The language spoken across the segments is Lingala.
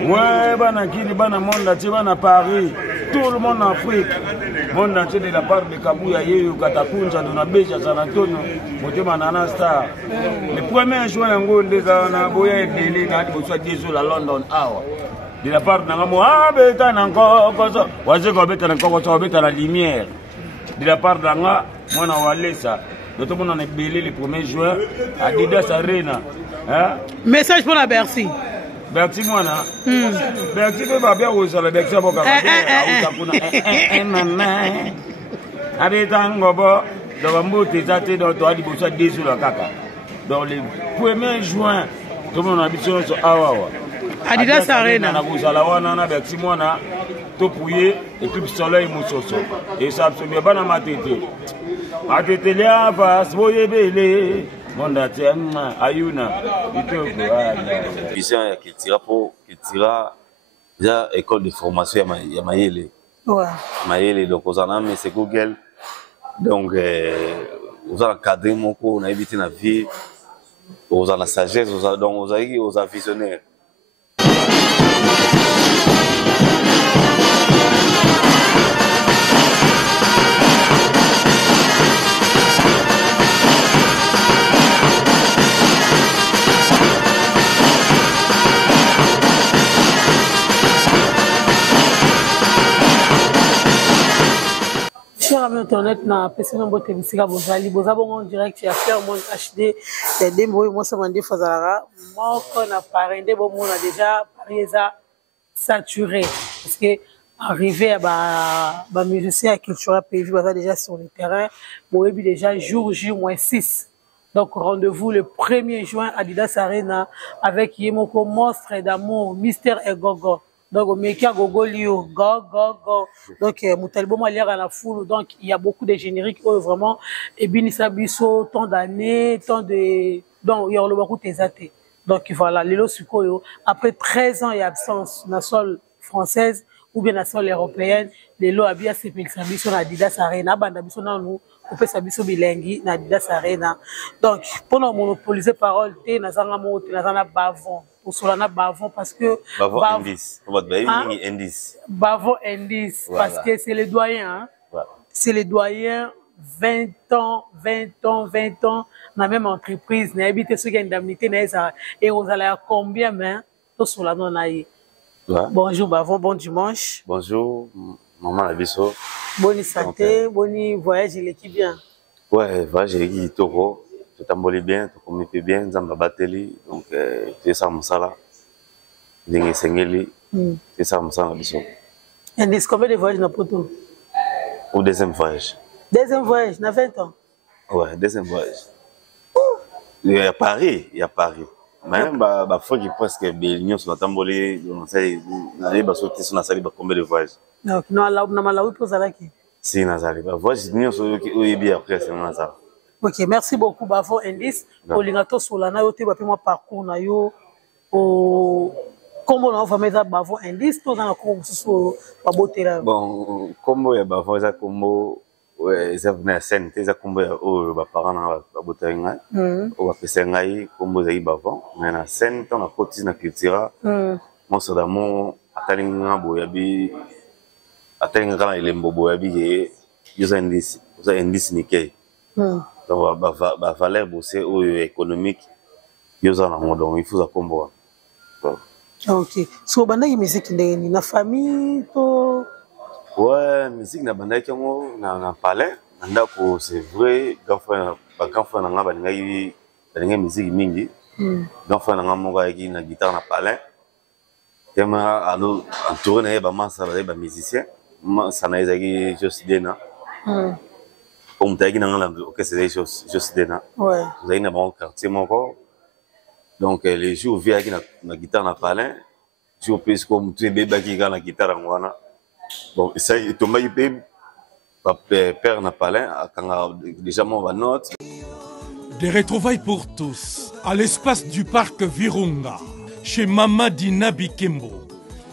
Ouais, bana Kili, bana monde entier, bana Paris, tout le monde en Afrique. Monde entier de la part de Kabouya, Yeyo, Katakunja, Donabeja, San Antonio, Motema Nana Star. Le 1er juin, on a Boya et Délé, on a dit à London Hour. De la part de Nangamo, ah, Bétan encore, Wazeko Bétan encore, Bétan la lumière. De la part d'Anga, moi, on a allé ça. Tout le monde est belé le 1er juin à Adidas Arena. Message pour la Bercy. Bercy, moi, Bercy, je vais bien vous aller. Bercy, je vais donc, le 1er juin, tout le monde a habitué sur Awawa. Adidas Arena. Bercy, moi, tout pouillé, et tout soleil, moussoso. Et ça, c'est bien, bon, ma tête. Ma tête, il y a pas, soyez belé. Ayuna. Vision qui tira pour déjà école de formation à Mayele. Ouais. Mayele, donc aux années, c'est Google. Donc, aux encadrés, mon cours, on a évité la vie, aux la sagesse, donc aux visionnaires. Cher ami internet, na personne bote bisika bozali bozabongo en direct chez Affaire Monde HD de Dembo moi ça mande fazara moi qu'on a parendé bon on a déjà Paris saturé parce que arrivé à ba musicien culturel PV baza déjà sur le terrain bon et puis déjà jour J-6 donc rendez-vous le 1er juin à Adidas Arena avec Yemoko Monstre d'amour Mystère et Gogo. Donc, au Mekia Gogo Lio, go. Donc, Moutalbo Malière à la foule. Donc, il y a beaucoup de génériques où vraiment, et Binissa Bisso, tant d'années, tant de. Donc, il y a le beaucoup de athées. Donc, voilà, Lilo Sukoyo. Après 13 ans et absence, la sol française ou bien la sol européenne, Lilo a bien ses Sabiso na Adidas Arena, Banda Bisso na nous, Coupé Sabiso Bilengi, na Adidas Arena. Donc, pour nous monopoliser parole, Nazanga Mote, Nazana Bavon. Solana Bavon parce que Bavon indice. Bavon indice voilà. Parce que c'est les doyens. Hein? Voilà. C'est les doyens 20 ans, dans la même entreprise. N'a habité ceux qui ont indemnité et vous allez à combien mais tout Solana naïe. Bonjour Bavon, bon dimanche. Bonjour maman Labisso. Bonne santé, bon voyage l'équipe bien. Ouais, voyage l'équipe Toko. Tu t'emboles bien, tu communiques bien, Zamba Bateli, donc tu es ça, Moussala, Dingue Sengeli, tu es ça, Moussala Bisso. Et combien de voyages dans Poto? Au deuxième voyage. Deuxième voyage, dans 20 ans? Ouais, deuxième voyage. Il y a Paris. Même, il faut qu'il pense que l'Union soit embolée, on sait, sur la salle, combien de voyages? Non, Malawi pour Zalaki. Si, Nazali, voyage, l'Union soit bien après, c'est Nazali. Ok, merci beaucoup Bavon Indice. Olingato Solana yote bapi moi parcours na yo o comment on va mettre Bavon Indice tout dans la conversation babotela. Bon, comment ya Bavon za combo ouais, ça venait à scène, ça combo o ba parents na babotela o ba pesa ngai combo za Bavon, mais na scène tant la cotise na culture. Moi c'est d'amour atalinga boyabi atalinga kana elembo boyabi yo za indice niké. Donc, la valeur bossée ou économique, il y a un donc il faut comprendre. Ok. So, banda yi musique ndeni na famille to. Ouais, musique na banda qui na palais, nanda ko c'est vrai, quand na ngaba ngai bana musique mingi. Donc fa na ngamo qui na guitare na palais. Tema alo entouré na ba massa ba musicien, ça na ezaki juste dena. Comme tu as dit, c'est des choses juste dedans. Ouais. Vous avez un bon quartier, mon corps. Donc, les jours où il y a la guitare dans le palais, je pense comme tu es bébé qui a la guitare en Wana. Bon, ça, il tombe, il peut perdre dans le palais, quand déjà, on va noter. Des retrouvailles pour tous, à l'espace du parc Virunga, chez Mama Dina Bikembo.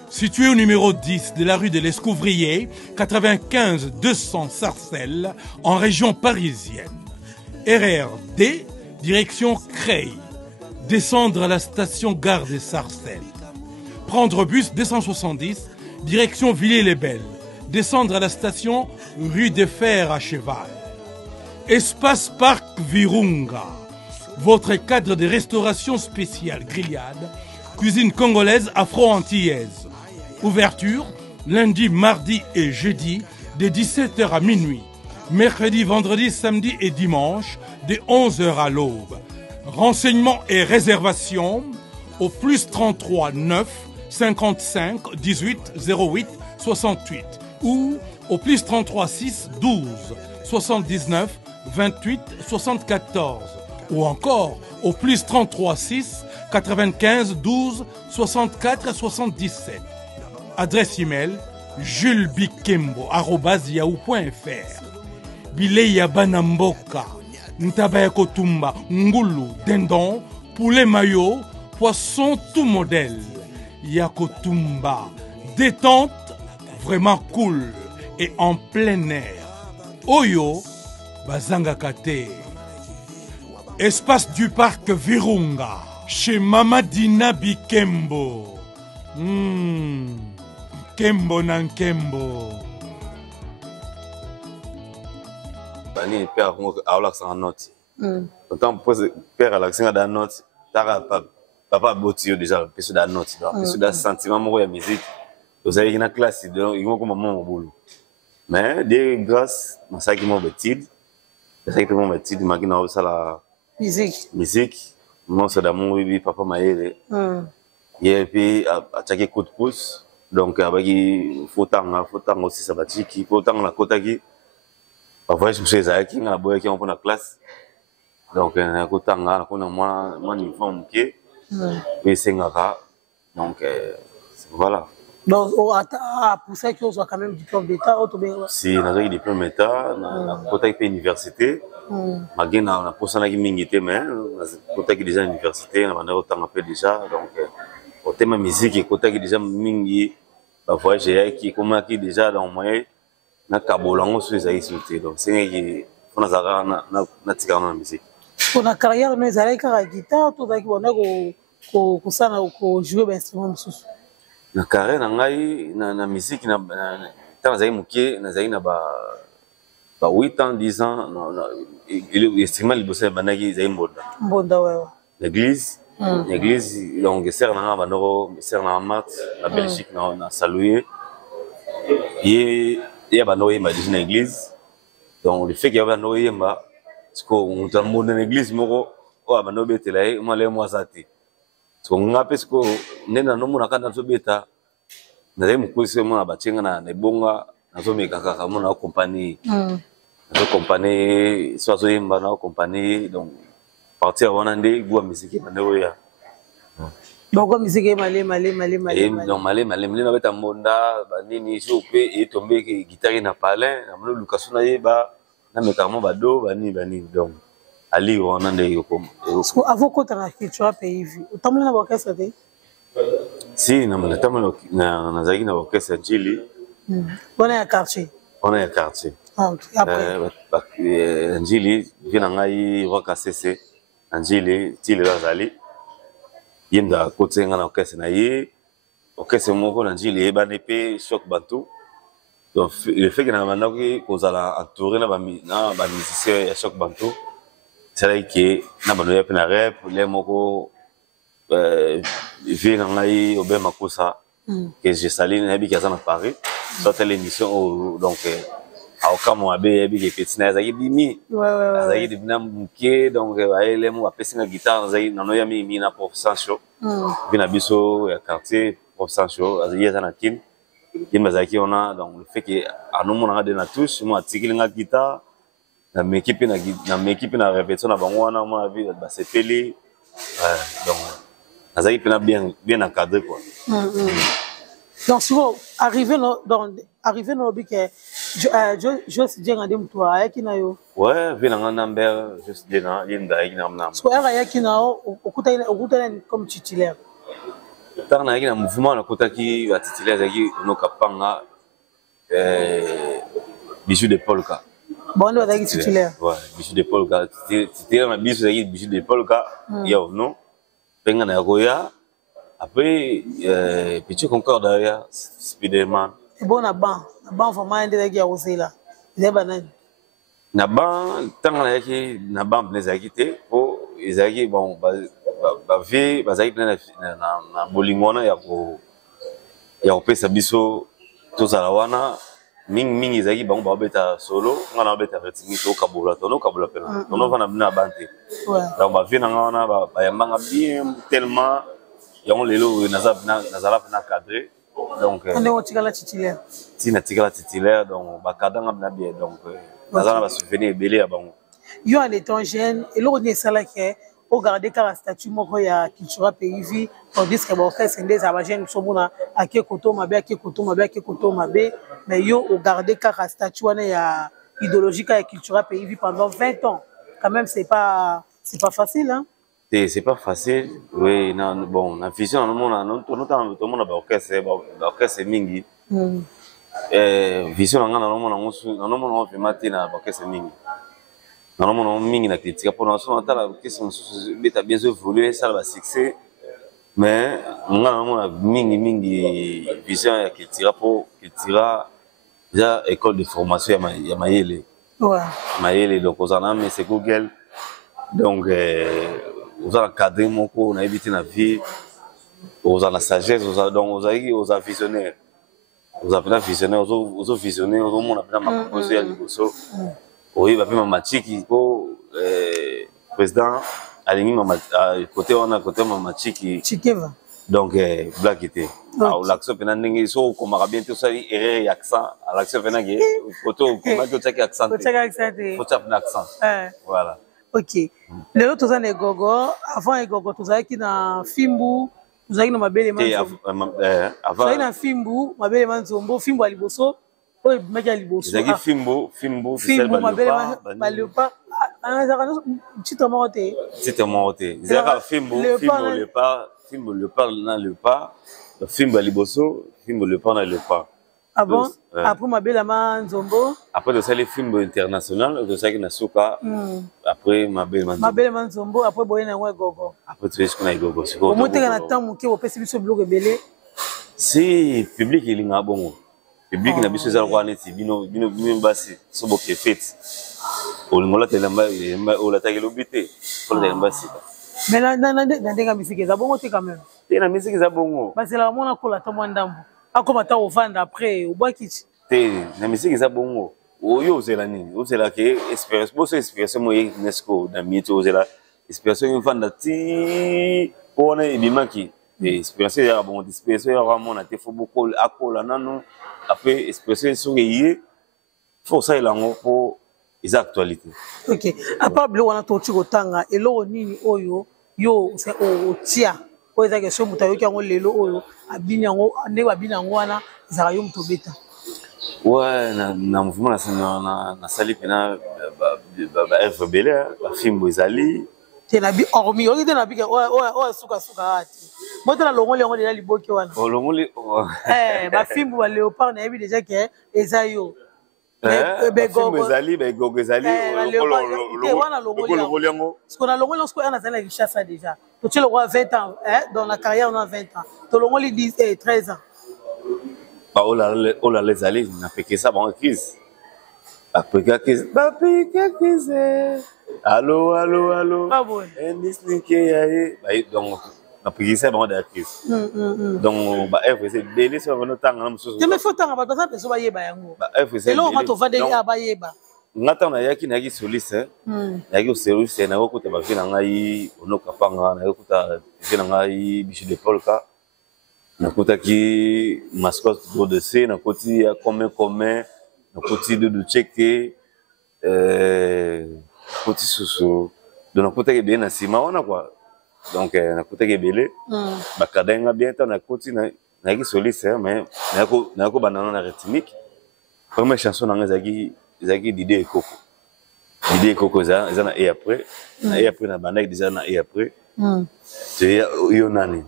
Situé au numéro 10 de la rue de l'Escouvrier, 95 200 Sarcelles, en région parisienne. RRD, direction Creil. Descendre à la station gare de Sarcelles. Prendre bus 270, direction Villiers-les-Belles. Descendre à la station rue des Fers à Cheval. Espace Parc Virunga. Votre cadre de restauration spéciale grillade, cuisine congolaise afro-antillaise. Ouverture lundi, mardi et jeudi de 17h à minuit. Mercredi, vendredi, samedi et dimanche de 11h à l'aube. Renseignements et réservations au plus 33 9 55 18 08 68 ou au plus 33 6 12 79 28 74 ou encore au plus 33 6 95 12 64 77. Adresse email julesbikembo@yahoo.fr. Bileya banamboka, ntabaya kotumba, ngulu, dindon, poulet mayo, poisson tout modèle. Yakotumba, détente, vraiment cool et en plein air. Oyo, bazanga kate. Espace du parc Virunga, chez Mamadina Bikembo. Kembo nan Kembo. Bani père a l'accent en note. Autant père a l'accent dans note, papa botio déjà parce dans note, parce dans sentiment moi ya musique. Vous avez une classe, donc ils vont comme maman au boulot. Mais des grâce, ma ça qui m'a bêtide, ça qui m'a bêtide, ma qui n'a pas la musique, moi c'est d'amour oui papa m'a aidé. Et puis à chaque coup de pouce, donc avec faut temps aussi ça va qui faut temps la côté qui parfois je me suis dit qu'il y a un boy qui est en classe, donc na côté là on a moi niveau muké, et c'est ngaka, donc voilà. Donc pour ça que soit quand même diplôme d'état auto bien. Si na zaki diplôme d'état na côté qui université, magina na pour ça na qui mingité mais côté qui déjà université na bana autant appelé déjà donc au thème musique et côté qui déjà mingi parfois j'ai qui comment qui déjà dans moyen na kabolango sur les aïsouté donc c'est qui on a zara na tika na musique pour la carrière nous allons ka guitare tout ça qui on a ko sana ko jouer instrument mususu na carrière na ngai na musique na tant zai muke na zai na ba 8 ans 10 ans il estima libosa banaki zai mbonda ouais l'église donc sert na banoro sert na mat la Belgique na saluer et il y a banoro yemba dans l'église donc le fait qu'il y a banoro yemba parce qu'on t'a monté dans l'église moko o banoro betela moi les moi zati so nga parce que nena no mona kana so beta na zai mukusi mona bachenga na ebonga na zo meka kaka mona compagnie na compagnie so zo yemba na compagnie donc partir wana nde gwa musique banoro ya donc musique malé donc malé na beta monda banini jope et tomber que guitare na palin na mlo lukasuna yeba na mekamo bado bani donc ali wana nde yoko so avoko tana culture pays vu utamuna na orchestre te si na manatamana na zaki na orchestre Njili on est à quartier après Njili vina ngai waka cc Njili tili bazali yenda côté ngana orchestre na ye orchestre moko na Njili eba nepe choc bantu donc le fait que na manaki kozala entouré na ba musiciens ya choc bantu c'est là que na banoya pe na rap les moko vient ngai obe makosa que je salue na bi kaza na Paris dans l'émission donc au cas moi be bi petit na zaki bimi zaki de bina muke donc ele mo apesi na guitare zaki na noya mi na professeur show bina biso ya quartier professeur show azaki za na kin mazaki ona donc le fait que anomo na de na touche mo atikili nga guitare na m'équipe na répétition na bango wana mo avi ba sepeli donc azaki pena bien encadré quoi donc souvent arrivé no bike je dis ngade mtu ayaki na yo ouais vina ngana mbere juste dena yinda yina mna so era yaki na okuta comme titulaire tarna yaki na mouvement na kotaki ba titulaire yaki no kapanga bijou de polka bon on va titulaire ouais bijou de polka titulaire na bijou yaki bijou de polka yo non penga na goya Après, Petit Concorde derrière, Spiderman. Et bon, na ban vraiment un des gars aussi là. Les bananes. Na ban, tant na ban blezaki te, po ezaki bon ba vie bazaki na bolingona ya pesa biso to sala wana mingi ezaki bango ba beta solo, ngana beta retimi to kabola pena. Tono vana na bante. Donc ba vie na ngana ba yambanga bien tellement yango lelo nazala na cadré. Donc on tikala titulaire. Tina tikala titulaire donc ba kadanga na bien donc nazala ba souvenir belé ya bango. Yo en étant jeune et l'on est ça qui au garder car statut moko ya culture pays vie tandis que bon fait c'est des jeune somona ake koto mabe mais yo au garder car statut wana ya idéologique ya culture pays vie pendant 20 ans quand même c'est pas facile hein. C'est pas facile. Oui, non, bon, la vision, tout le monde a orchestre mingi. Vision, on a fait na orchestre mingi. On a mingi na critique. Pour l'instant, on a question bien évolué, ça va succès. Mais on a mingi vision ya critique pour critique déjà école de formation ya Mayele. Ouais. Mayele donc on a mais c'est Google. Donc vous avez cadré mon cours, on a évité la vie, vous avez la sagesse, vous avez visionnaire. Vous avez visionnaire, vous avez visionnaire, vous avez ma proposition à l'Iboso. Oui, ma matchiki, président, à côté on a côté ma matchiki. Chikeva. Donc black était. Alors l'accent pendant n'engue so comme bien tout ça erreur et accent. À l'accent pendant que photo comment que tu as accent. Faut taper l'accent. Voilà. Ok. Les autres ans les gogo, avant les gogo, tous qui na Fimbu, tous qui na mabele manzombo. Avant. Na Fimbu, mabele manzombo, Fimbu à Liboso, oui, mec à Liboso. Zaki Fimbu, mabele balepa. Ah, ça va, petit amourté. Petit amourté. Zaka Fimbu le pas, Fimbu le pas dans le pas, Fimbu à Liboso, Fimbu le pas dans le pas. Ah bon? Après mabele manzombo. Après de ça les films internationaux, de ça qui na souka. Après mabele manzombo. Mabele manzombo, après boye na gogo. Après tu es ce qu'on a gogo. Au moins tu as temps muke au pesi biso bloc belé. Si public il nga bongo. Public na biso za kwa neti bino basi so boke fete. Olingola telamba o la tagelo bité. Pour les mbasi. Mais na ndenga misiki za bongo te quand même. Te na misiki za bongo. Parce la mona kola ta mwandambo. Akoma ta ovanda après au boakiti. Te na misiki za bongo. Oyo ozela nini? Ozela ke experience boso experience mo ye UNESCO na mito ozela experience une fanda ti pona ibimaki. Experience ya bon experience ya vraiment na te fo beaucoup akola nano après experience so ye faut ça elango pour les actualités. OK. À part blo wana to chiko tanga elo nini oyo yo se o tia. Ko eza ke so mutayo kyango lelo oyo abini yango ne babini yango wana zaka yo mtobeta. Ouais, na mouvement na sali pena ba FBL ba film bozali te na bi hormis o na bi o suka ati motala longoli yango de liboki wana longoli ba film ba léopard na bi déjà que ezayo be gogo ezali be gogo ezali wana longoli yango ce qu'on a longoli lorsque on a zana richesse déjà to tshelo kwa 20 ans dans la carrière on a 20 ans to longoli 10 et 13 ans. Bah, oh là, les allées, on a fait ça, bon, crise. Après, crise. Allô. Ah bon. Donc, on a pris ça, bon, de la crise. Donc, bah, c'est délai sur notre temps. Tu me fais tant, bah, ça, personne va y aller. Bah, c'est. Et là, on va te faire des gars, bah, y aller. Ngata na yaki na yaki soliste yaki service na ko ta ba vina ngai onoka panga na ko ta vina ngai bichi de polka na kota ki mascotte de C na koti ya commun na koti de checker koti susu donc na kota ke bien na sima wana quoi donc na kota ke belé ba kadenga bien ta na koti na yaki soliste mais na ko banana na rythmique première chanson na ngazaki zaki Didé Coco za na et après na bandaki déjà na et après tu yo nani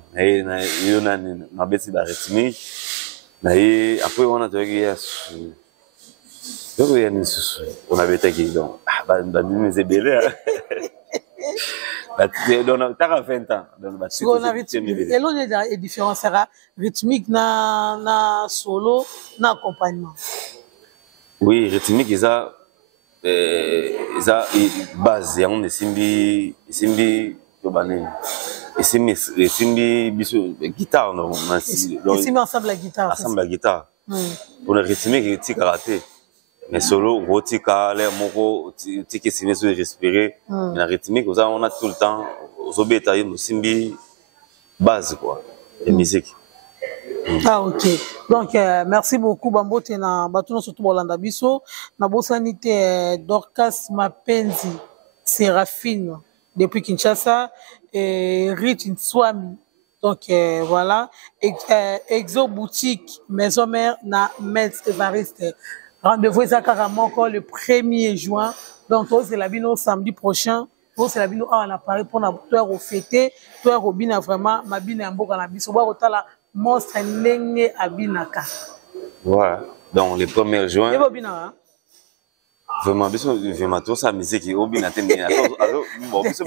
ma besi ba rythmique na et après on a trouvé ya on avait taki donc ba mes belé T'as 20 ans. Et l'on est différent, sera rythmique, na solo, na accompagnement. Oui, rythmique, ils ont base, on est simbi, guitare, non? Simbi ensemble la guitare. Ensemble la guitare. Pour le rythmique, il y a karaté. Mais solo, rotika, l'air moko, tiki simbi sur respirer. Mais la rythmique, on a tout le temps, aux obétaïs, nous simbi base, quoi, de musique. Ah, ok. Donc, merci beaucoup, Bambote, na batuno surtout Bolanda Biso. Na bosanité Dorcas Mapenzi, Séraphine, depuis Kinshasa, et Rich Nswami. Donc, voilà. Exo Boutique, Maison Mère, na Metz Evariste. Rendez-vous exactement encore le 1er juin. Donc, c'est la bino samedi prochain. C'est la bino à Paris pour la tour au fêté. Tour au bina vraiment, ma bina mboka na biso. Ba monstre ndenge abinaka. Voilà. Donc, le 1er juin. Et bobina. Vraiment, vraiment, tout ça, musique, au bina, bon, c'est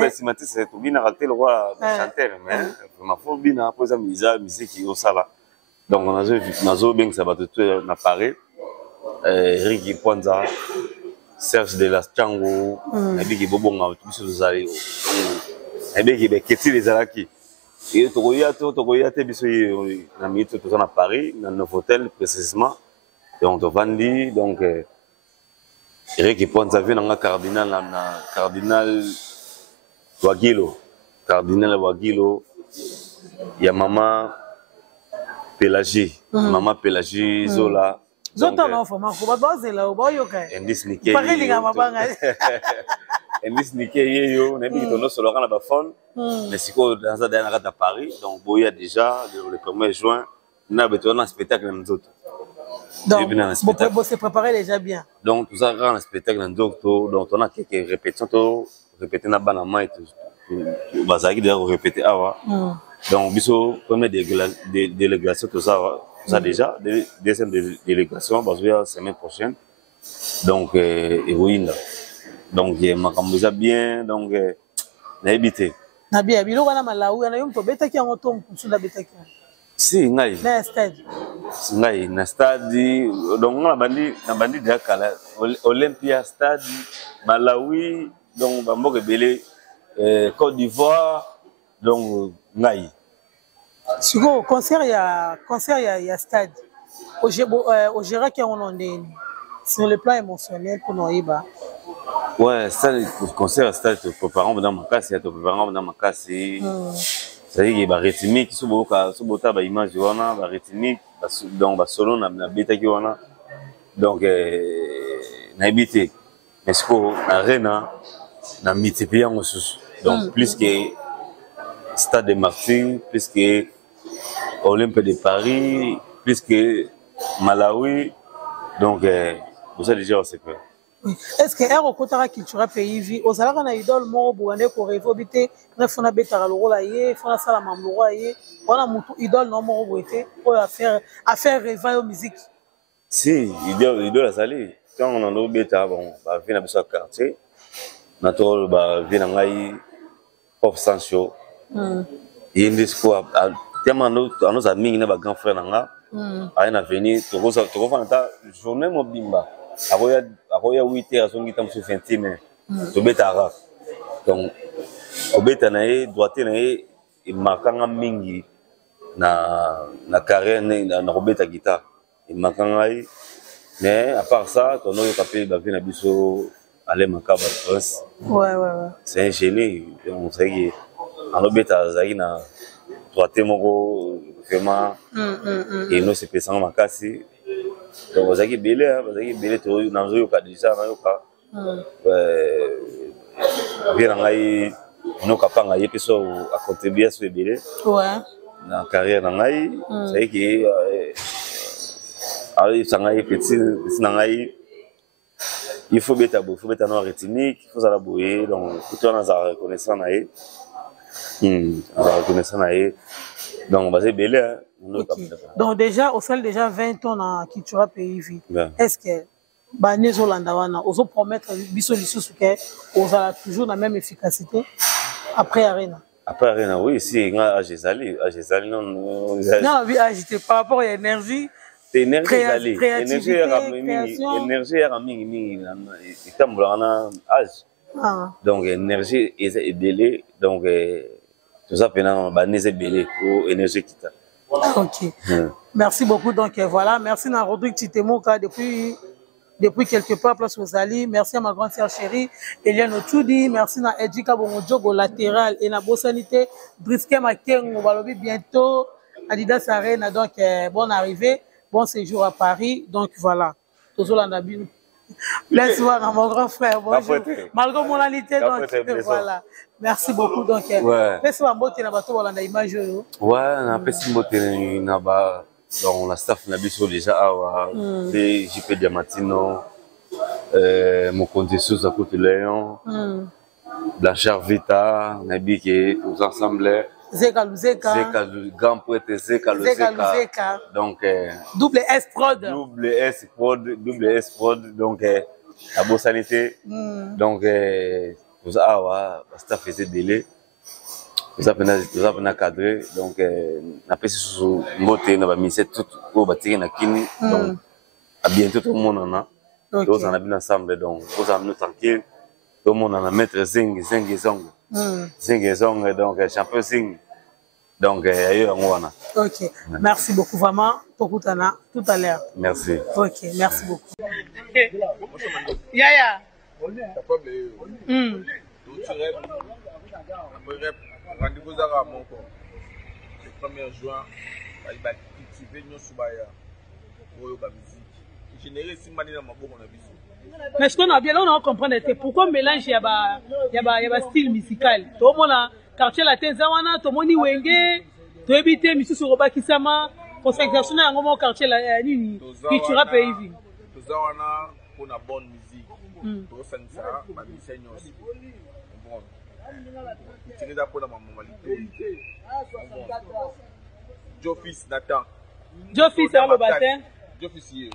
au bina, raté le roi chanteur, mais vraiment, faut bina, poser musique, au ça là. Donc, on a zo bien que ça va tout à Paris. Ricky Kwanza, Serge de la Tchango, Abiki Bobonga, tout ce que vous allez. Abiki Beketi les Alaki. Et Togoyate, Bissoy, on a mis tout ça à Paris, dans nos hôtels précisément. Donc, on vandi, donc, Eric Kwanza vient dans cardinal Wagilo. Cardinal Wagilo, il y a maman Pélagie, maman Pélagie Zola. Zoto na forma ko babaze la oboyoka. Endis nike. Pareli nga mabanga. Endis nike yeyo, na bi tono solo kana ba phone. Mais siko dans ça dernière à Paris, donc boya déjà le 1er juin, na beto na spectacle na nzoto. Donc vous se préparez déjà bien. Donc tout ça grand spectacle na nzoto, donc on a quelques répétitions to répéter na banama et tout. Bazaki déjà répéter awa. Donc biso première délégation tout ça déjà, deuxième délégation, parce que la semaine prochaine. Donc, héroïne. Donc, ma cambosa bien, donc, n'a habité. N'a bien, il y a malaou, il y a un peu de qui a un tombe pour la bêta. Si, n'a pas. Stade. N'a stade. Donc, on a bandi de Kala, Olympia Stade, Malawi, donc, Bambo Rebélé, Côte d'Ivoire, donc, n'a. Sugo concert il y a stade au Gérard qui on est sur le plan émotionnel pour nous iba. Ouais, ça le concert stade te préparons dans ma casse, te préparons dans ma casse. Ça y est, ba rythmique suboka ba image wana ba rythmique donc ba solo na beta ki wana. Donc na habité. Mais ce qu'on arena na multiplier en sous. Donc plus que Stade de Martyrs, plus que Olympe de Paris, plus que Malawi. Donc, vous savez déjà, on sait pas. Est-ce que Air Okotara Cultura pays vit aux alarmes na idole mo boane ko revobité na fona betara lo la yé fona sala mamlo yé wana mutu idole no mo boité pour faire rêver aux musique. Si, idole a salé. Quand on en a beta bon, ba vient na biso quartier. Na to ba vient ngai Pop Sancho. Et une discours tellement nos amis na ba grand frère nanga a na venir to ko fana journée mo bimba akoya 8h azongi tam sur 20 to betara donc obeta na e droite na e makanga mingi na carrière na robeta guitare e makanga ai mais à part ça to no kapé ba vina biso aller makaba France ouais c'est un génie on sait que en obeta zaki na droite moko vraiment et nous c'est pesant makasi donc zaki belé to na zo yoka déjà na yoka bien ngai no kapanga yepiso a contribuer sur belé ouais na carrière ngai c'est que ali sangai petit ngai il faut beta no rythmique il faut ça la boyer donc tout on a reconnaissant naé reconnaissant naé donc basé belé donc déjà au sol déjà 20 ans dans Cultura pays vie est-ce que banezo landa wana ozo promettre biso lisusu que osala toujours la même efficacité Après Arena. Après Arena, oui, si, à Gézali, non. Non, oui, j'étais par rapport à l'énergie. Énergie, créativité, énergie, donc énergie est belé, donc tout ça pendant banese belé ou énergie qui t'a. Ok. Merci beaucoup. Donc voilà, merci à Rodrigue Titemoka depuis quelque part, place aux Ali. Merci à ma grande sœur chérie, Eliane Ochoudi. Merci à Edjika Bongodjogo latéral et à Bossanité, Briske Makeng, on va le bientôt. Adidas Arena, donc bonne arrivée, bon séjour à Paris. Donc voilà, toujours la Nabine. Laisse voir à mon grand frère, bonjour. Malgré mon alité, donc voilà. Merci beaucoup. Donc, laisse voir Mbote na bato voilà image. Ouais, na pesi Mbote na ba. Donc la staff na biso déjà awa, JP Diamatino, mon compte sous à côté Léon, Blanchard Vita, Nabi qui est tous ensemble. Zeka Luzeka, grand poète Zeka Luzeka. Donc double S prod, donc la Bossanité. Donc tout ça awa, la staff faisait délai. Tout ça pendant cadré, donc on a fait sous Mbote, on a mis tout au bâtiment na kini, donc à bientôt tout le monde en a. Donc on a bien ensemble, donc on a mis tranquille, tout le monde en a mettre zing, donc champion zing, donc ailleurs on a. Ok, merci beaucoup vraiment pour tout à l'heure. Merci. Ok, merci beaucoup. Yaya. Rendez-vous à mon corps. Le 1er juin, il va cultiver nos soubaya pour la musique. Générer si mani dans ma boue on a vu. Mais ce qu'on a bien là, on a compris pourquoi mélange il y a style musical. Tout le monde a quartier latin zawana, tout le monde y wenge, tout habité monsieur sur Roba Kisama, pour s'exercer dans un quartier là ni culture pays vie. Tout zawana pour la bonne musique. Tout ça ça, ma musique aussi. Bon. Tirer d'après la normalité. Jofis Nathan. Jofis c'est le matin. Jofis hier.